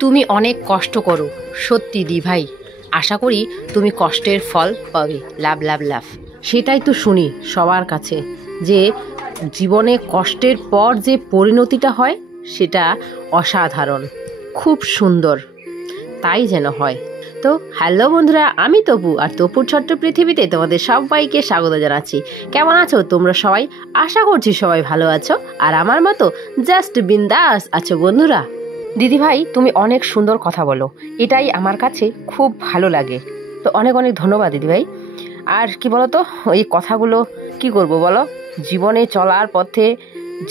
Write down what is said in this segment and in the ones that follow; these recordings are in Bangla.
তুমি অনেক কষ্ট করো, সত্যি দি ভাই। আশা করি তুমি কষ্টের ফল পাবে। লাভ লাভ লাভ। সেটাই তো শুনি সবার কাছে, যে জীবনে কষ্টের পর যে পরিণতিটা হয় সেটা অসাধারণ, খুব সুন্দর, তাই যেন হয়। তো হ্যালো বন্ধুরা, আমি তপু, আর তপুর ছোট্ট পৃথিবীতে তোমাদের সবাইকে স্বাগত জানাচ্ছি। কেমন আছো তোমরা সবাই? আশা করছি সবাই ভালো আছো, আর আমার মতো জাস্ট বিন্দাস আছো বন্ধুরা। দিদিভাই, তুমি অনেক সুন্দর কথা বলো, এটাই আমার কাছে খুব ভালো লাগে। তো অনেক অনেক ধন্যবাদ দিদিভাই। আর কি বলো তো, এই কথাগুলো কি করব বলো, জীবনে চলার পথে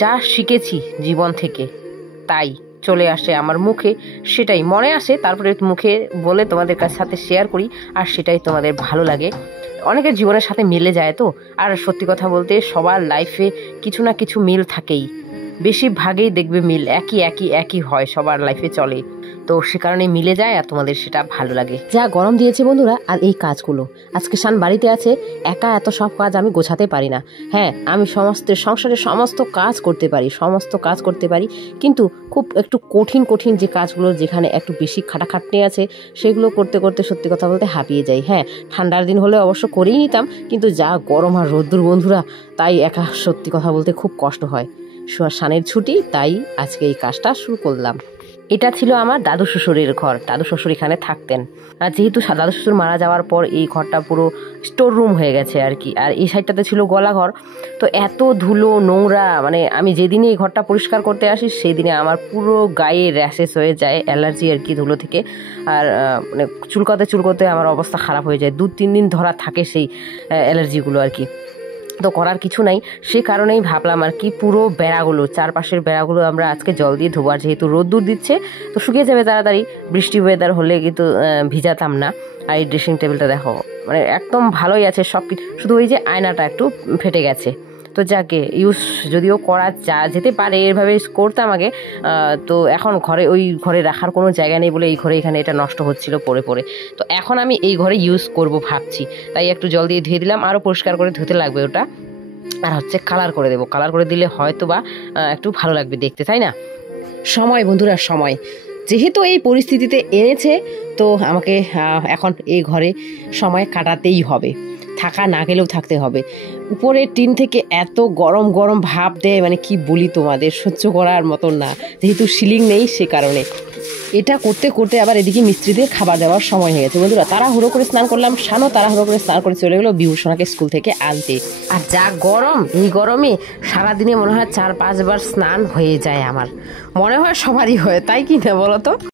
যা শিখেছি জীবন থেকে, তাই চলে আসে আমার মুখে, সেটাই মনে আসে, তারপরে মুখে বলে তোমাদের সাথে শেয়ার করি, আর সেটাই তোমাদের ভালো লাগে। অনেকের জীবনের সাথে মিলে যায় তো, আর সত্যি কথা বলতে সবার লাইফে কিছু না কিছু মিল থাকেই, বেশিরভাগেই দেখবে মিল একই হয়, সবার লাইফে চলে, তো সে কারণে মিলে যায়, আর তোমাদের সেটা ভালো লাগে। যা গরম দিয়েছে বন্ধুরা, আর এই কাজগুলো, আজকে শান বাড়িতে আছে, একা এত সব কাজ আমি গোছাতে পারি না। হ্যাঁ, আমি সংসারের সমস্ত কাজ করতে পারি, কিন্তু খুব একটু কঠিন যে কাজগুলো, যেখানে একটু বেশি খাটাখাটনি আছে, সেগুলো করতে করতে সত্যি কথা বলতে হাঁপিয়ে যাই। হ্যাঁ, ঠান্ডার দিন হলে অবশ্য করেই নিতাম, কিন্তু যা গরম আর রোদ্দুর বন্ধুরা, তাই একা সত্যি কথা বলতে খুব কষ্ট হয়। শানের ছুটি, তাই আজকে এই কাজটা শুরু করলাম। এটা ছিল আমার দাদু শ্বশুরের ঘর, দাদু শ্বশুর এখানে থাকতেন। আর যেহেতু দাদু শ্বশুর মারা যাওয়ার পর এই ঘরটা পুরো স্টোর রুম হয়ে গেছে আর কি। আর এই সাইডটাতে ছিল গলা ঘর। তো এত ধুলো নোংরা, মানে আমি যেদিনে এই ঘরটা পরিষ্কার করতে আসি সেই দিনে আমার পুরো গায়ে র্যাশেস হয়ে যায়, অ্যালার্জি আর কি ধুলো থেকে। আর মানে চুলকোতে আমার অবস্থা খারাপ হয়ে যায়, 2-3 দিন ধরা থাকে সেই অ্যালার্জিগুলো আর কি। তো করার কিছু নাই, সে কারণেই ভাবলাম আর কি, পুরো বেড়াগুলো, চারপাশের বেড়াগুলো আমরা আজকে জল দিয়ে ধোবো। আর যেহেতু রোদ্দুর দিচ্ছে তো শুকিয়ে যাবে তাড়াতাড়ি, বৃষ্টি ওয়েদার হলে কিন্তু ভিজাতাম না। আর এই ড্রেসিং টেবিলটা দেখো, মানে একদম ভালোই আছে সব কিছু, শুধু ওই যে আয়নাটা একটু ফেটে গেছে। তো যাকে ইউজ যদিও করা যেতে পারে, এভাবে করতাম আগে। তো এখন ওই ঘরে রাখার কোনো জায়গা নেই বলে এই ঘরে এখানে এটা নষ্ট হচ্ছিল পড়ে। তো এখন আমি এই ঘরে ইউজ করব ভাবছি, তাই একটু জল দিয়ে ধুয়ে দিলাম, আরও পরিষ্কার করে ধুতে লাগবে ওটা। আর হচ্ছে কালার করে দেবো, কালার করে দিলে হয়তো বা একটু ভালো লাগবে দেখতে, তাই না? সময় বন্ধুরা, সময় যেহেতু এই পরিস্থিতিতে এনেছে, তো আমাকে এখন এই ঘরে সময় কাটাতেই হবে, থাকা না গেলেও থাকতে হবে। উপরে টিন থেকে এত গরম ভাপ দেয়, মানে কি বলি তোমাদের, সহ্য করার মতন না, যেহেতু সিলিং নেই সে কারণে। এটা করতে আবার এদিকে মিস্ত্রিদের খাবার দেওয়ার সময় হয়ে গেছে বন্ধুরা। তাড়াহুড়ো করে স্নান করলাম, শানও তাড়াহুড়ো করে স্নান করে চলে গেলো বিভূষণাকে স্কুল থেকে আনতে। আর যা গরম, এই গরমে সারাদিনে মনে হয় 4-5 বার স্নান হয়ে যায় আমার, মনে হয় সবারই হয়, তাই কি না বলো তো?